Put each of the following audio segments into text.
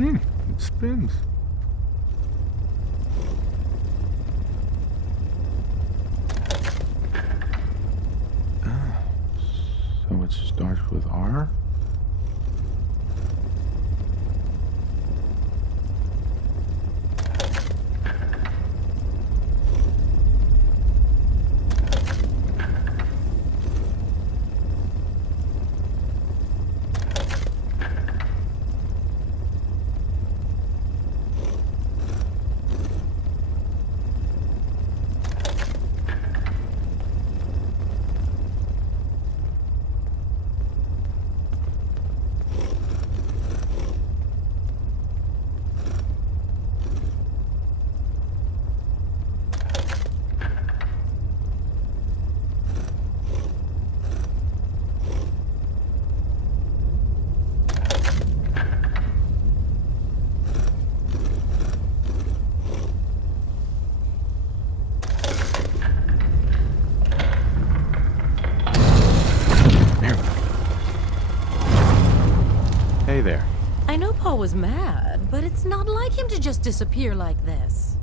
It spins. So it starts with R? Hey there. I know Paul was mad, but it's not like him to just disappear like this.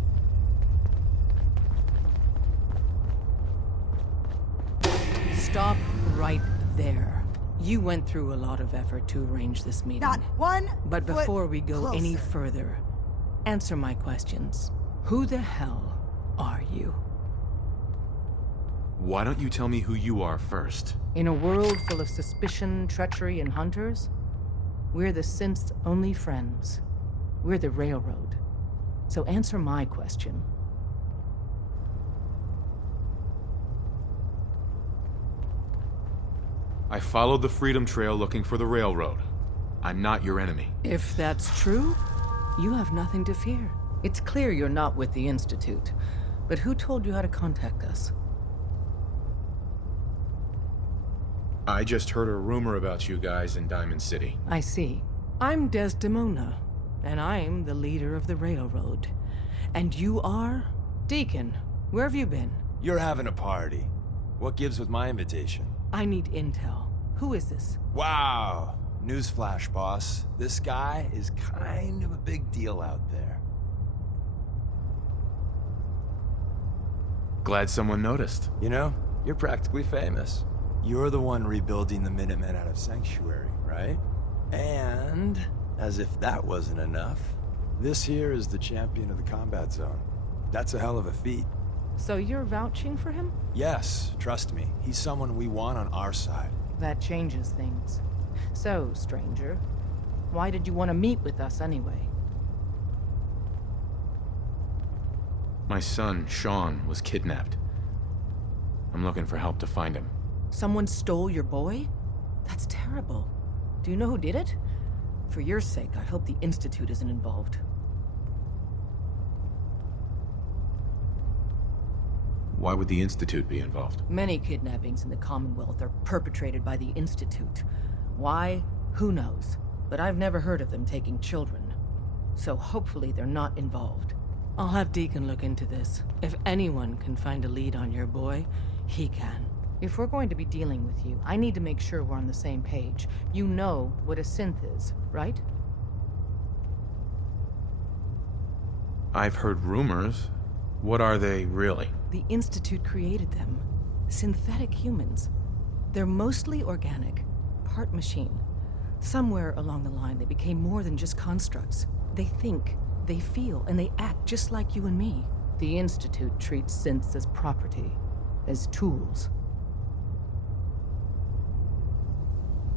Stop right there. You went through a lot of effort to arrange this meeting. Not one But before we go any closer. further, answer my questions. Who the hell are you? Why don't you tell me who you are first? In a world full of suspicion, treachery, and hunters, we're the synth's only friends. We're the Railroad. So answer my question. I followed the Freedom Trail looking for the Railroad. I'm not your enemy. If that's true, you have nothing to fear. It's clear you're not with the Institute. But who told you how to contact us? I just heard a rumor about you guys in Diamond City. I see. I'm Desdemona, and I'm the leader of the Railroad. And you are? Deacon, where have you been? You're having a party. What gives with my invitation? I need intel. Who is this? Wow. Newsflash, boss. This guy is kind of a big deal out there. Glad someone noticed. You know, you're practically famous. You're the one rebuilding the Minutemen out of Sanctuary, right? And, as if that wasn't enough, this here is the champion of the combat zone. That's a hell of a feat. So you're vouching for him? Yes, trust me. He's someone we want on our side. That changes things. So, stranger, why did you want to meet with us anyway? My son, Sean, was kidnapped. I'm looking for help to find him. Someone stole your boy? That's terrible. Do you know who did it? For your sake, I hope the Institute isn't involved. Why would the Institute be involved? Many kidnappings in the Commonwealth are perpetrated by the Institute. Why? Who knows? But I've never heard of them taking children. So hopefully they're not involved. I'll have Deacon look into this. If anyone can find a lead on your boy, he can. If we're going to be dealing with you, I need to make sure we're on the same page. You know what a synth is, right? I've heard rumors. What are they, really? The Institute created them. Synthetic humans. They're mostly organic, part machine. Somewhere along the line, they became more than just constructs. They think, they feel, and they act just like you and me. The Institute treats synths as property, as tools.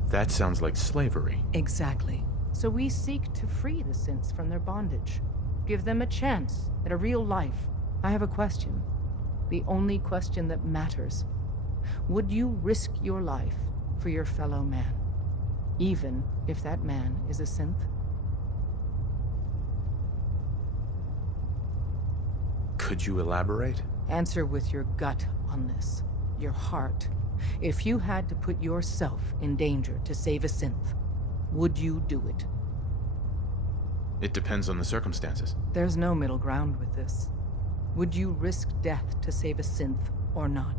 That sounds like slavery. Exactly. So we seek to free the synths from their bondage. Give them a chance at a real life. I have a question. The only question that matters. Would you risk your life for your fellow man? Even if that man is a synth? Could you elaborate? Answer with your gut on this. Your heart. If you had to put yourself in danger to save a synth, would you do it? It depends on the circumstances. There's no middle ground with this. Would you risk death to save a synth or not?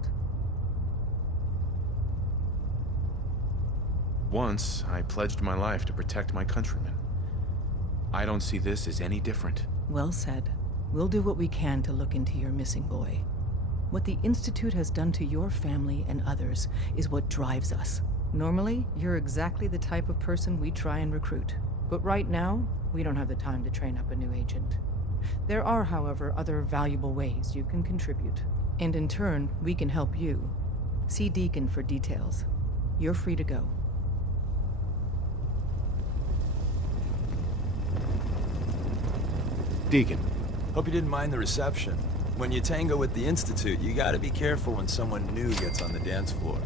Once, I pledged my life to protect my countrymen. I don't see this as any different. Well said. We'll do what we can to look into your missing boy. What the Institute has done to your family and others is what drives us. Normally, you're exactly the type of person we try and recruit. But right now, we don't have the time to train up a new agent. There are, however, other valuable ways you can contribute. And in turn, we can help you. See Deacon for details. You're free to go. Deacon. Hope you didn't mind the reception. When you tango with the Institute, you gotta be careful when someone new gets on the dance floor.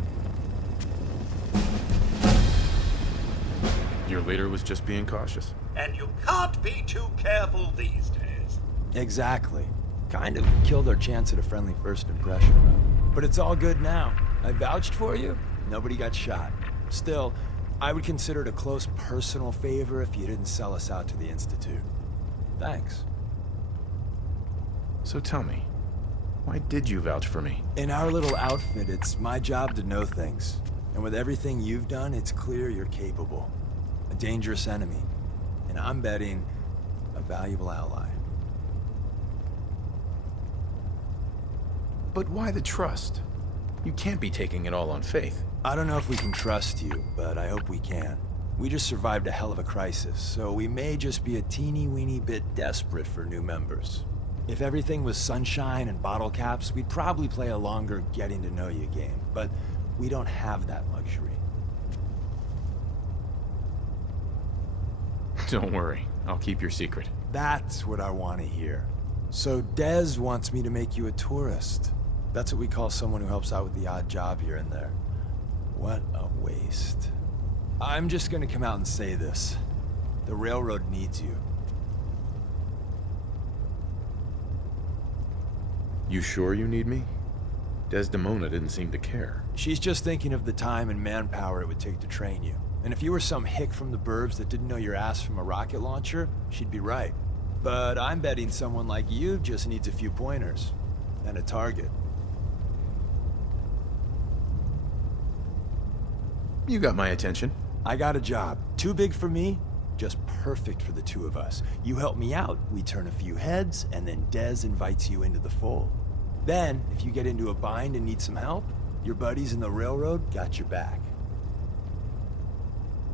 Your leader was just being cautious. And you can't be too careful these days. Exactly. Kind of killed our chance at a friendly first impression, though. But it's all good now. I vouched for you. Nobody got shot. Still, I would consider it a close personal favor if you didn't sell us out to the Institute. Thanks. So tell me, why did you vouch for me? In our little outfit, it's my job to know things. And with everything you've done, it's clear you're capable. A dangerous enemy. And I'm betting a valuable ally. But why the trust? You can't be taking it all on faith. I don't know if we can trust you, but I hope we can. We just survived a hell of a crisis, so we may just be a teeny-weeny bit desperate for new members. If everything was sunshine and bottle caps, we'd probably play a longer getting-to-know-you game, but we don't have that luxury. Don't worry, I'll keep your secret. That's what I want to hear. So Dez wants me to make you a tourist. That's what we call someone who helps out with the odd job here and there. What a waste. I'm just gonna come out and say this. The Railroad needs you. You sure you need me? Desdemona didn't seem to care. She's just thinking of the time and manpower it would take to train you. And if you were some hick from the burbs that didn't know your ass from a rocket launcher, she'd be right. But I'm betting someone like you just needs a few pointers. And a target. You got my attention. I got a job. Too big for me, just perfect for the two of us. You help me out, we turn a few heads, and then Dez invites you into the fold. Then, if you get into a bind and need some help, your buddies in the Railroad got your back.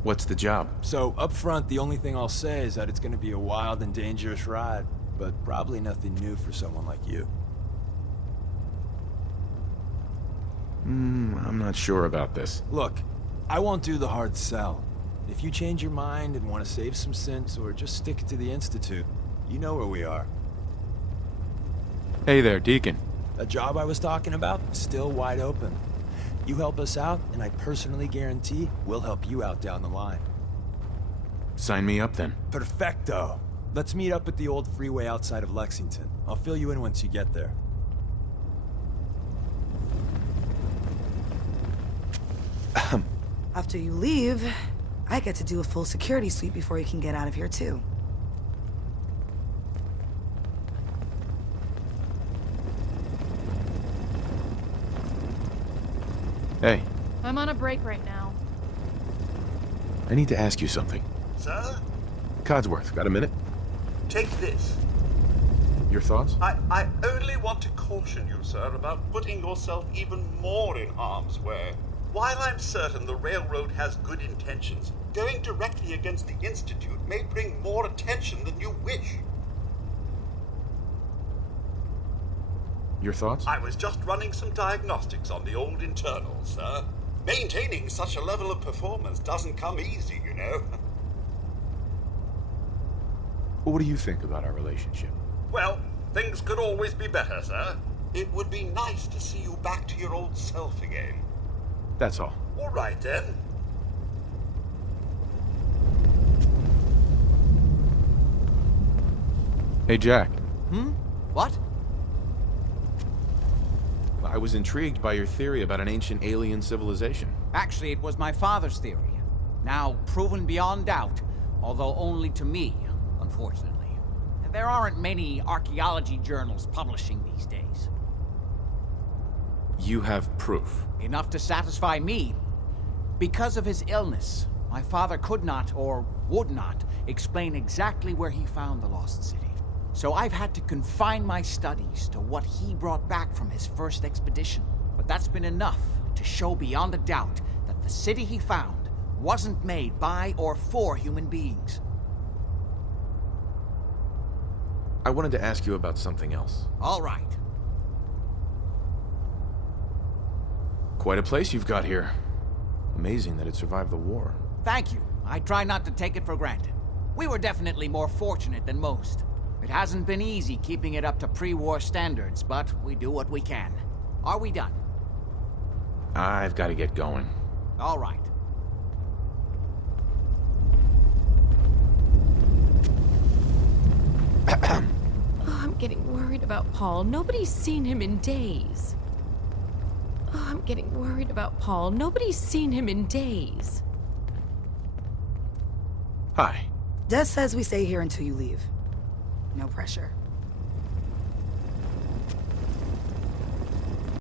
What's the job? So, up front, the only thing I'll say is that it's gonna be a wild and dangerous ride, but probably nothing new for someone like you. I'm not sure about this. Look, I won't do the hard sell. If you change your mind and want to save some cents or just stick it to the Institute, you know where we are. Hey there, Deacon. That job I was talking about, still wide open. You help us out, and I personally guarantee we'll help you out down the line. Sign me up then. Perfecto. Let's meet up at the old freeway outside of Lexington. I'll fill you in once you get there. After you leave, I get to do a full security sweep before you can get out of here, too. Hey, I'm on a break right now. I need to ask you something. Sir? Codsworth, got a minute? Take this. Your thoughts? I only want to caution you, sir, about putting yourself even more in harm's way. While I'm certain the Railroad has good intentions, going directly against the Institute may bring more attention than you wish. Your thoughts? I was just running some diagnostics on the old internals, sir. Maintaining such a level of performance doesn't come easy, you know. What do you think about our relationship? Well, things could always be better, sir. It would be nice to see you back to your old self again. That's all. All right, then. Hey, Jack. What? I was intrigued by your theory about an ancient alien civilization. Actually, it was my father's theory. Now proven beyond doubt, although only to me, unfortunately. There aren't many archaeology journals publishing these days. You have proof. Enough to satisfy me. Because of his illness, My father could not, or would not, explain exactly where he found the Lost City. So I've had to confine my studies to what he brought back from his first expedition. But that's been enough to show beyond a doubt that the city he found wasn't made by or for human beings. I wanted to ask you about something else. All right. Quite a place you've got here. Amazing that it survived the war. Thank you. I try not to take it for granted. We were definitely more fortunate than most. It hasn't been easy keeping it up to pre-war standards, but we do what we can. Are we done? I've got to get going. All right. I'm getting worried about Paul. Nobody's seen him in days. I'm getting worried about Paul. Nobody's seen him in days. Hi. Des says we stay here until you leave. No pressure.